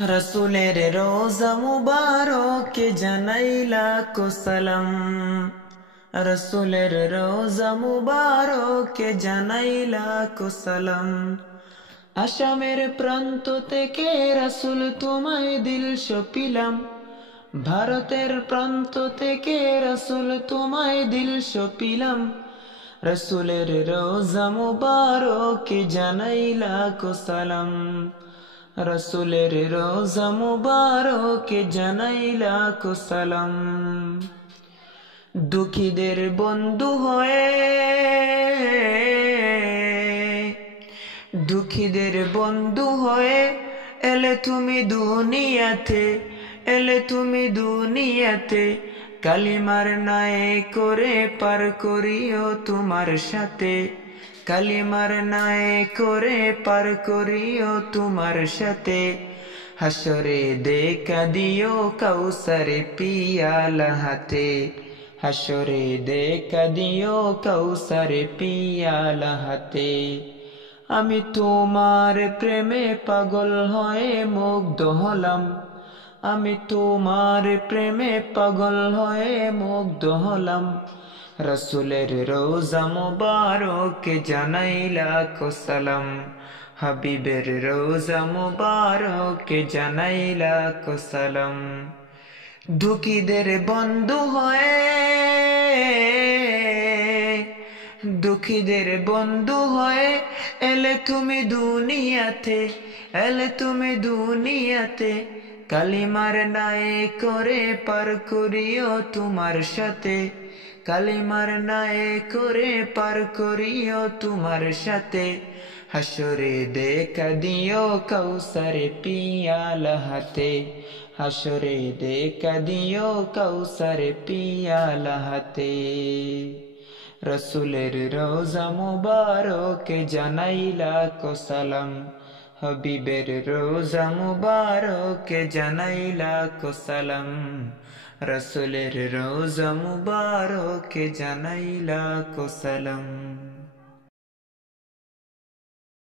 रसूलेर रोजा मुबारक जनाइला को सलाम। रसूलेर रोजा मुबारक जनाइला को सलाम। आसामेर प्रांत থেকে রাসূল তোমায় দিল সপিলাম। ভারতের প্রান্ত থেকে রাসূল তোমায় দিল সপিলাম। রসুলের রোজা মুবারক জানাইলা কো সালাম। রসুলের রোজা মুবারক জানাইলা কো সালাম। দুঃখীদের বন্ধু হয়ে, দুঃখীদের বন্ধু হয়ে এলে তুমি দুনিয়াতে, এলে তুমি দুনিয়াতে। কালিমার নায়ে করে পার করিও তোমার সাথে, কালিমার নায়ে করে পার করিও তোমার সাথে। হাসরে দেখা দিও কাউসারে পিয়ালা হাতে, হাসরে দেখা দিও কাউসারে পিয়ালা হাতে। আমি তোমার প্রেমে পাগল হয়ে মুগ্ধ হলাম, আমি তোমার প্রেমে পাগল হয়ে মুগ্ধ হলাম। রসুলের রোজা মুবারক জানাইলা কো সালাম। হাবিবের রোজা মুবারক জানাইলা কো সালাম। দুঃখীদের বন্ধু হয়ে, দুঃখীদের বন্ধু হয়ে এলে তুমি দুনিয়াতে, এলে তুমি দুনিয়াতে। কালিমার নায়ে করে পার করিও তোমার সাথে, কালিমার নায়ে করে পার করিও তোমার সাথে। হাসরে দেখা দিও কাউসারে পিয়ালা হাতে, হাসরে দেখা দিও কাউসারে পিয়ালা হাতে। রসুলের রোজা মুবারক জানাইলা কো সালাম। হাবিবের রোজা মুবারক জানাইলা কো সালাম। রসুলের রোজা মুবারক জানাইলা কো সালাম।